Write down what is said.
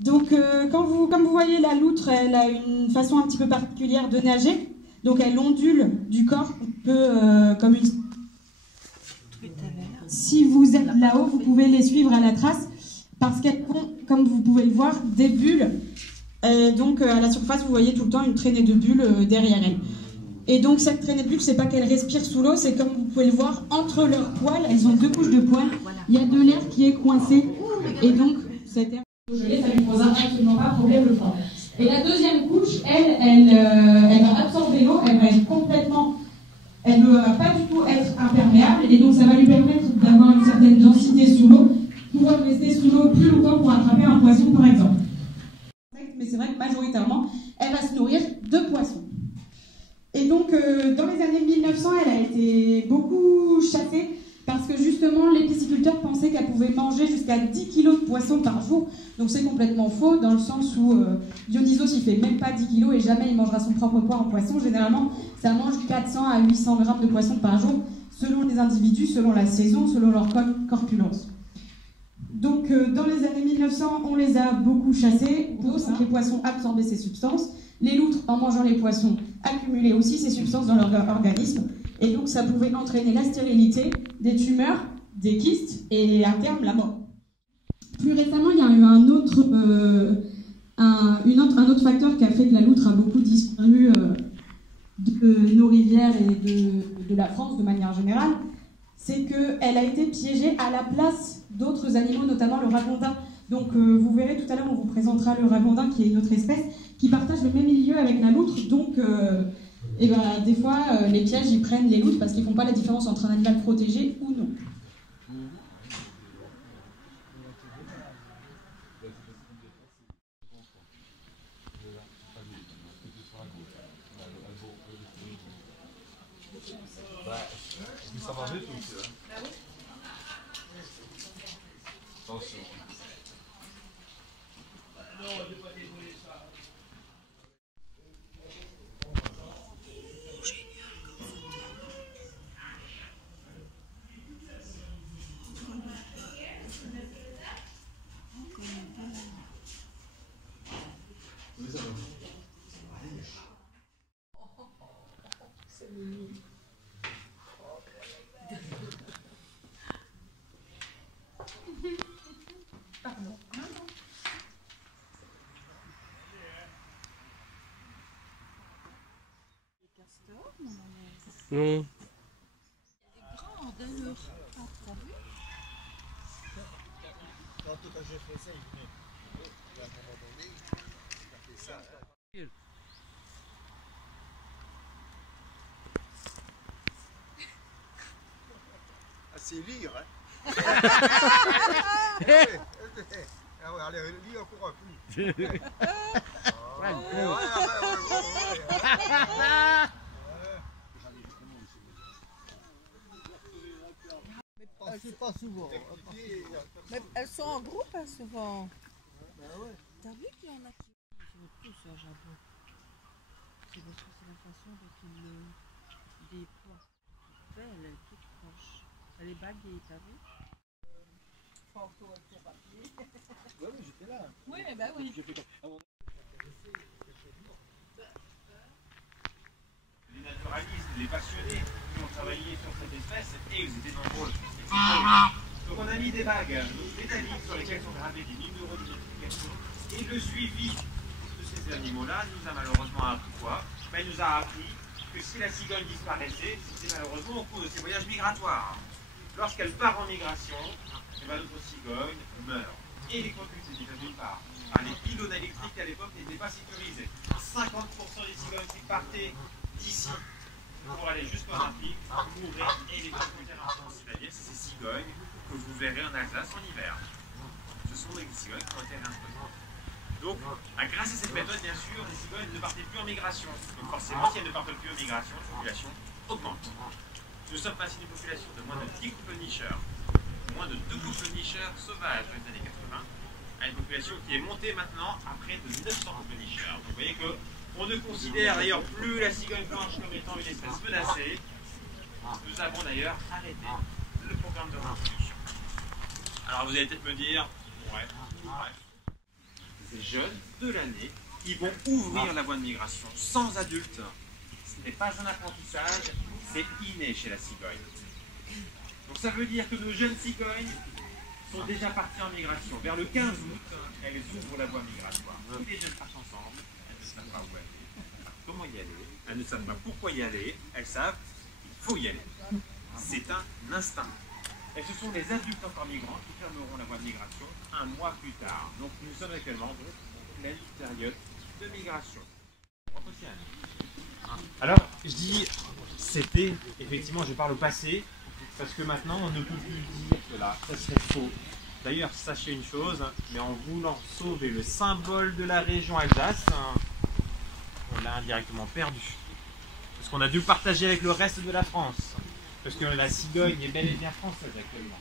Donc, comme vous voyez, la loutre, elle a une façon un petit peu particulière de nager. Donc, elle ondule du corps un peu comme une... Si vous êtes là-haut, vous pouvez les suivre à la trace parce qu'elles ont, comme vous pouvez le voir, des bulles. Donc, à la surface, vous voyez tout le temps une traînée de bulles derrière elles. Et donc, cette traînée de bulles, c'est pas qu'elles respirent sous l'eau, c'est comme vous pouvez le voir, entre leurs poils, elles ont 2 couches de poils. Il y a de l'air qui est coincé. Et donc, cet air gelé, ça ne lui posera absolument pas problème le fond. Et la deuxième couche, elle va absorber l'eau, elle va être complètement... Elle ne va pas du tout être imperméable, et donc ça va lui permettre d'avoir une certaine densité sous l'eau, pouvoir rester sous l'eau plus longtemps pour attraper un poisson, par exemple. Mais c'est vrai que majoritairement, elle va se nourrir de poissons. Et donc, dans les années 1900, elle a été beaucoup chassée parce que justement, les pisciculteurs pensaient qu'elle pouvait manger jusqu'à 10 kg de poissons par jour. Donc c'est complètement faux, dans le sens où Dionysos, il fait même pas 10 kg et jamais il mangera son propre poids en poisson. Généralement, ça mange 400 à 800 grammes de poissons par jour, selon les individus, selon la saison, selon leur corpulence. Donc, dans les années 1900, on les a beaucoup chassés pour que les poissons absorbaient ces substances. Les loutres, en mangeant les poissons, accumulaient aussi ces substances dans leur organisme. Et donc, ça pouvait entraîner la stérilité, des tumeurs, des kystes et à terme, la mort. Plus récemment, il y a eu un autre facteur qui a fait que la loutre a beaucoup disparu de nos rivières et de la France de manière générale. C'est qu'elle a été piégée à la place d'autres animaux, notamment le ragondin. Donc vous verrez tout à l'heure, on vous présentera le ragondin, qui est une autre espèce, qui partage le même milieu avec la loutre. Donc des fois, les pièges, ils prennent les loutres parce qu'ils ne font pas la différence entre un animal protégé ou non. Ça va vite aussi, hein? Attention. Non. Grand d'un heure. Ah, t'as vu? Quand tout à j'ai fait ça, il fait. À un moment donné, il a fait ça. Ah, c'est lire, hein? Ah ouais, allez, lis encore un peu. Pas souvent. Mais elles sont en groupe, hein, souvent. Ben ouais. T'as vu qu'il y en a qui... Ils ont tous un jabot. C'est parce que c'est la façon dont ils le déploient. Elle est toute proche. Elle est baguée, t'as vu? Ouais, oui, j'étais là. Oui, mais bah oui. Les naturalistes, les passionnés qui ont travaillé sur cette espèce, et ils étaient nombreux. Donc on a mis des bagues métalliques sur lesquelles sont gravés des numéros d'identification, et le suivi de ces animaux-là nous a malheureusement appris quoi? Il nous a appris que si la cigogne disparaissait, c'était malheureusement au cours de ses voyages migratoires. Lorsqu'elle part en migration, notre cigogne meurt. Et les conduites étaient nulle part. Les pylônes électriques à l'époque n'étaient pas sécurisés. 50% des cigognes qui partaient d'ici pour aller jusqu'au Olympique mouraient et les conduites en France. C'est-à-dire c'est ces cigognes que vous verrez en Alsace en hiver. Ce sont des cigognes qui ont été réintroduites. Donc, grâce à cette méthode, bien sûr, les cigognes ne partaient plus en migration. Donc forcément, si elles ne partent plus en migration, la population augmente. Nous sommes passés d'une population de moins de 10 couples nicheurs, moins de 2 couples nicheurs sauvages dans les années 80, à une population qui est montée maintenant à près de 900 couples nicheurs. Donc vous voyez qu'on ne considère d'ailleurs plus la cigogne blanche comme étant une espèce menacée. Nous avons d'ailleurs arrêté le programme de reproduction. Alors vous allez peut-être me dire, ouais. jeunes de l'année qui vont ouvrir la voie de migration sans adultes. Ce n'est pas un apprentissage, c'est inné chez la cigogne. Donc ça veut dire que nos jeunes cigognes sont déjà partis en migration. Vers le 15 août, elles ouvrent la voie migratoire. Tous les jeunes partent ensemble, elles ne savent pas où aller, comment y aller, elles ne savent pas pourquoi y aller, elles savent qu'il faut y aller. C'est un instinct. Et ce sont les adultes encore migrants qui fermeront la voie de migration un mois plus tard. Donc nous sommes actuellement en pleine période de migration. Alors, je dis c'était, effectivement je parle au passé, parce que maintenant on ne peut plus dire que là, ça serait faux. D'ailleurs, sachez une chose, mais en voulant sauver le symbole de la région Alsace, on l'a indirectement perdu. Parce qu'on a dû le partager avec le reste de la France. Parce que la cigogne est bel et bien française actuellement.